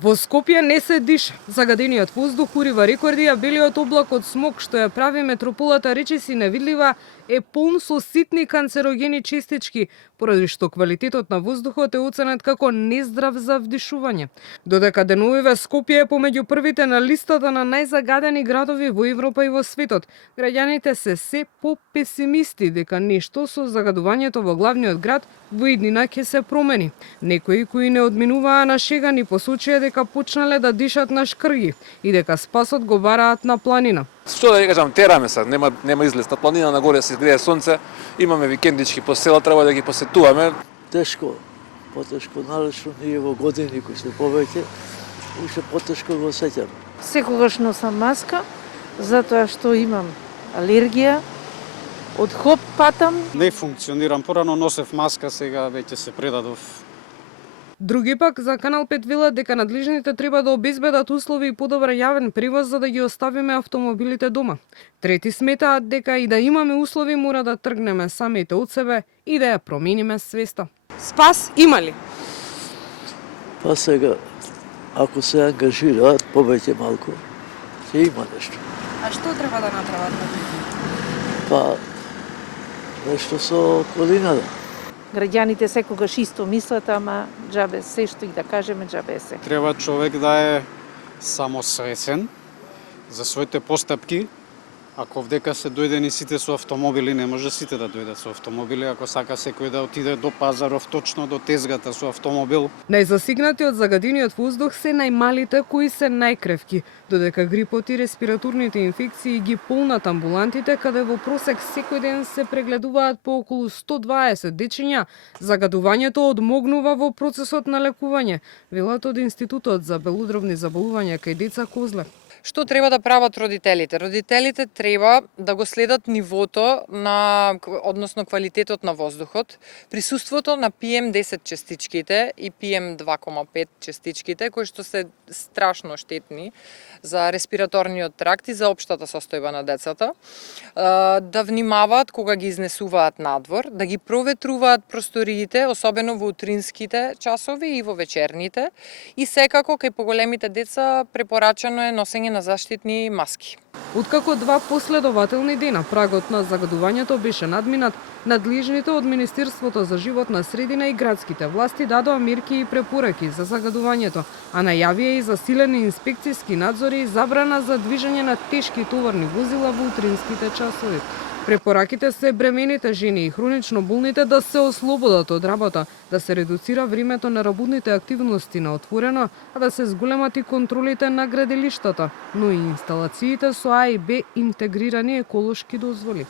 Во Скопје не се диша. Загадениот воздух урива рекорди, а белиот облак од смог што ја прави метрополата речиси невидлива е полн со ситни канцерогени честички, поради што квалитетот на воздухот е оценет како нездрав за вдишување. Додека деновиве Скопје е помеѓу првите на листата на најзагадени градови во Европа и во светот, граѓаните се по-песимисти дека нешто со загадувањето во главниот град во иднина ќе се промени. Некои кои не одминуваа на шега ни посочија дека почнале да дишат на шкрги и дека спасот го бараат на планина. Што да ја кажам, тераме се, нема излез на планина, нагоре се грее сонце, имаме викендички по села, треба да ги посетуваме. Тешко, потешко, налично ние во години кои се повеќе, уште потешко го сеќам. Секогаш носам маска, затоа што имам алергија, од хоп патам. Не функционирам, порано носев маска, сега веќе се предадов. Други пак за Канал 5 велат дека надлежните треба да обезбедат услови и подобар јавен превоз за да ги оставиме автомобилите дома. Трети сметаат дека и да имаме услови мора да тргнеме самите од себе и да ја промениме свеста. Спас има ли? Па сега, ако се ангажираат повеќе малку, ќе има нешто. А што треба да направат? Па, нешто со колината. Граѓаните секогаш исто мислат, ама џабе се што и да кажеме, џабе се. Треба човек да е самосвесен за своите постапки. Ако вдека се дојдени сите со автомобили, не може сите да дојдат со автомобили. Ако сака секој да отиде до пазаров, точно до тезгата со автомобил. Најзасигнати од загадениот воздух се најмалите кои се најкревки, додека грипот и респираторните инфекции ги полнат амбулантите, каде во просек секој ден се прегледуваат по околу 120 дечиња. Загадувањето одмогнува во процесот на лекување, велат од Институтот за белодробни заболувања кај деца Козле. Што треба да прават родителите? Родителите треба да го следат нивото на, односно квалитетот на воздухот, присуството на PM10 частичките и PM2,5 частичките, кои што се страшно штетни за респираторниот тракт и за општата состојба на децата, да внимаваат кога ги изнесуваат надвор, да ги проветруваат просториите, особено во утринските часови и во вечерните, и секако кај поголемите деца препорачано е носење на заштитни маски. Откако два последователни дена прагот на загадувањето беше надминат, надлежните од Министерството за животна средина и градските власти дадоа мерки и препораки за загадувањето, а најавија и засилени инспекцијски надзори и забрана за движење на тешки товарни возила во утринските часови. Препораките се бремените жени и хронично болните да се ослободат од работа, да се редуцира времето на работните активности на отворено, а да се зголемат и контролите на градилиштата, но и инсталациите со А и Б интегрирани еколошки дозволи.